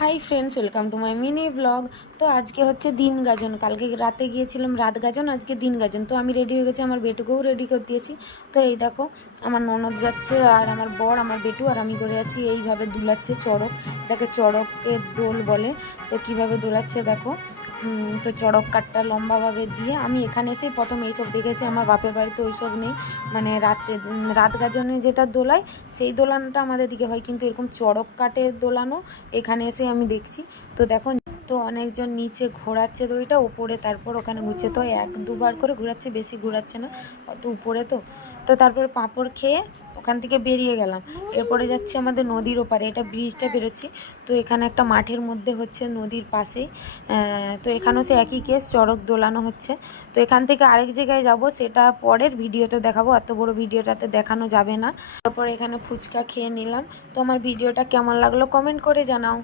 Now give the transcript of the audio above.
Hi friends, welcome to my mini blog. তো আজকে হচ্ছে দিন গাজন। কালকে রাতে গিয়েছিলাম রাত গাজন, আজকে দিন গাজন। তো আমি রেডি হয়ে গেছি, আমার বেটুকেও রেডি করে দিয়েছি। তো এই দেখো, আমার ননদ যাচ্ছে আর আমার বর, আমার বেটু আর আমি করে যাচ্ছি। এইভাবে দুলাচ্ছে চড়ক, এটাকে চড়কের দোল বলে। তো কিভাবে দোলাচ্ছে দেখো। তো চড়ক কাঠটা লম্বাভাবে দিয়ে আমি এখানে এসেই প্রথম এইসব দেখেছি। আমার বাপের বাড়িতে ওইসব নেই, মানে রাত গাজনে যেটা দোলায় সেই দোলানটা আমাদের দিকে হয়, কিন্তু এরকম চড়ক কাঠের দোলানো এখানে এসে আমি দেখছি। তো দেখো, তো অনেকজন নিচে ঘোরাচ্ছে দইটা উপরে, তারপর ওখানে ঘুরছে। তো এক দুবার করে ঘোরাচ্ছে, বেশি ঘোরাচ্ছে না, অত উপরে। তো তো তারপরে পাঁপড় খেয়ে ওখান থেকে বেরিয়ে গেলাম। এরপরে যাচ্ছি আমাদের নদীর ওপারে, এটা ব্রিজটা বেরোচ্ছি। তো এখানে একটা মাঠের মধ্যে হচ্ছে, নদীর পাশেই। তো এখানেও সে একই কেস, চড়ক দোলানো হচ্ছে। তো এখান থেকে আরেক জায়গায় যাব, সেটা পরের ভিডিওতে দেখাবো, এত বড় ভিডিওটাতে দেখানো যাবে না। তারপর এখানে ফুচকা খেয়ে নিলাম। তো আমার ভিডিওটা কেমন লাগলো কমেন্ট করে জানাও।